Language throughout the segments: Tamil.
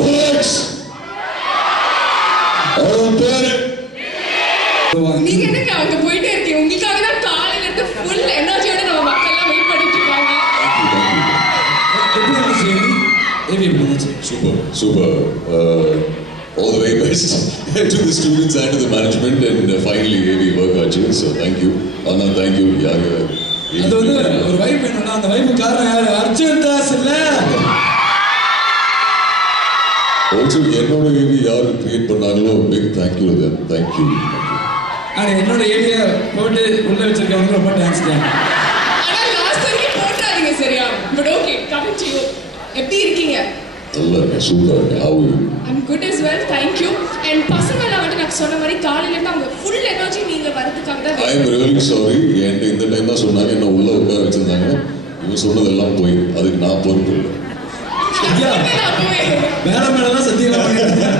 ரோலக்ஸ் அவன் பேரு நீங்க என்னங்க அங்க போயிட்டே இருக்கீங்க உங்களுக்காக தான் காலையில இருந்து ஃபுல் எனர்ஜியோட நம்ம மக்கள் எல்லாம் வெயிட் பண்ணிட்டு இருக்காங்க super all the way best to the students and to the management and finally AV work ஆச்சு so thank you Anna thank you யார் அது வந்து ஒரு வைப் என்னன்னா அந்த வைப் காரணம் யாரு அர்ஜுன் தாஸ் இல்ல also என்னோட AV யார் கிரியேட் பண்ணாங்களோ big thank you to them thank you அட என்னோட ஏவிய போட்டு உள்ள வச்சிருக்கவங்க ரொம்ப தேங்க்ஸ் தான் ஆனா லாஸ்ட் வரைக்கும் போட்றாதீங்க சரியா but okay coming to you எப்படி இருக்கீங்க நல்லா சூப்பரா how are you I'm good as well thank you and பசங்க எல்லாம் வந்து நான் சொன்ன மாதிரி காலையில இருந்து அவங்க ஃபுல் எனர்ஜி நீங்க வரதுக்காக தான் I am really sorry and இந்த டைம் தான் சொன்னாங்க என்ன உள்ள உட்கார வச்சிருந்தாங்க இவன் சொன்னதெல்லாம் போய் அதுக்கு நான் பொறுப்பு இல்லை வேற மேலதான் சத்தியம் பண்ணிருக்கேன்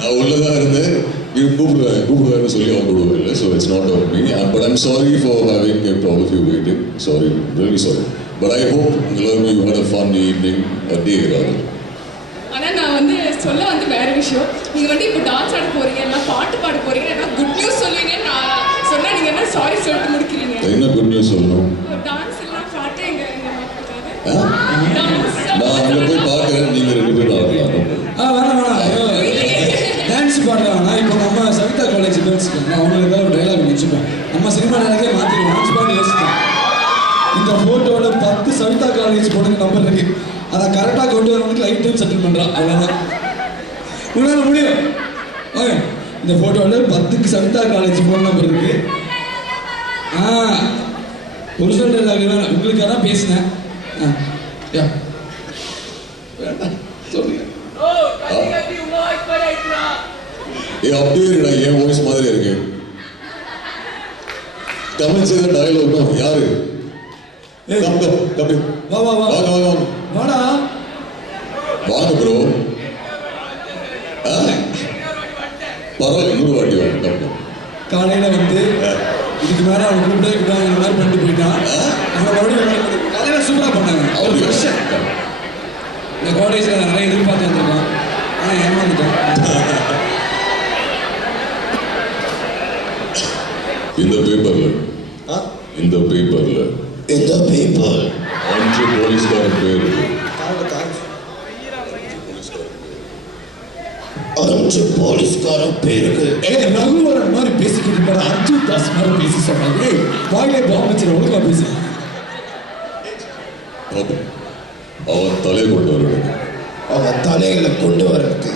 நான் உள்ளதான் இருந்தேன் இவன் கூப்பிடுவேன்னு சொல்லி அவங்க விடுவில்லை so it's not about me but I'm sorry for having kept all of you waiting sorry really sorry but I hope you had a fun evening a day rather ஆனா நான் வந்து சொல்ல வந்து வேற விஷயம் நீங்க வந்து இப்போ டான்ஸ் ஆட போறீங்க இல்ல பாட்டு பாட போறீங்க என்ன குட் நியூஸ் சொல்லுவீங்க நான் சொன்னா நீங்க என்ன சாரி சொல்லிட்டு முடிக்கிறீங்க என்ன குட் நியூஸ் சொல்லணும் டான்ஸ் எல்லாம் பாட்டு எங்க மக்களுக்காக நான் அங்க போய் பார்க்கறேன் நீங்க ரெண்டு பேரும் ஆடலாம் வேணாம் டான்ஸ் பாடலாம் இப்போ நம்ம சவிதா காலேஜ் கேர்ள்ஸ் நான் அவங்களுக்கு ஏதாவது ஒரு டைலாக் வச்சுப்பேன் நம்ம சினிமா டைலாகே மாற்றிடுவோம் டான்ஸ் பாடி யோசிப்பேன் இந்த ஃபோட்டோட 10 சவிதா காலேஜ் பொண்ணுங்க நம்பர் இருக்கு அதை கரெக்டாக கொண்டு வரவங்களுக்கு லைஃப் டைம் செட்டில் பண்ணுறான் அவ்வளோதான் உங்களால் முடியும் ஓகே இந்த ஃபோட்டோவில் 10 சவிதா காலேஜ் ஃபோன் நம்பர் இருக்கு ஒரிஜினல் டைலாக் தான் உங்களுக்காக தான் பேசினேன் யா வேண்டாம் சொல்லுங்க அப்படியே என் வாய்ஸ் மாதிரி இருக்கு தமிழ் செய்த டயலாக் யாரு வா வா வா வாடா வாங்க ப்ரோ பரவாயில்ல இன்னொரு வாட்டி வாங்க காலையில வந்து இதுக்கு மேல அவன் கூப்பிட்டே கூடாது இந்த மாதிரி பண்ணிட்டு போயிட்டான் அவங்க மறுபடியும் காலையில சூப்பரா பண்ணாங்க அவர் வருஷம் இந்த காலேஜ்ல நிறைய எதிர்பார்த்து வந்திருக்கான் ஆனால் ஏமாந்துட்டான் இந்த பேப்பர்ல இந்த பேப்பர் 5 போலீஸ்கார பேர் இருக்கு 5 போலீஸ்கார பேருக்கு ரகுவரன் மாதிரி பேசிக்கிட்டு இருப்பாரு அர்ஜுன் தாஸ் மாதிரி பேசி சொன்னாங்க வாயிலே பாம்பு வச்சு ஒழுங்கா பேசு அவன் தலையை கொண்டு வரணும் அவன் தலைகளை கொண்டு வரதுக்கு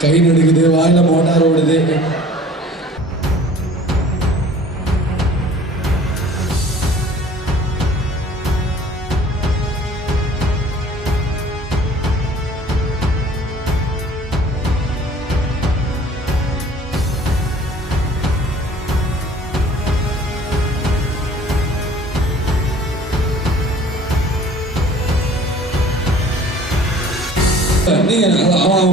கை நடுக்குது வாயில மோட்டார் ஓடுது நீங்க அவன்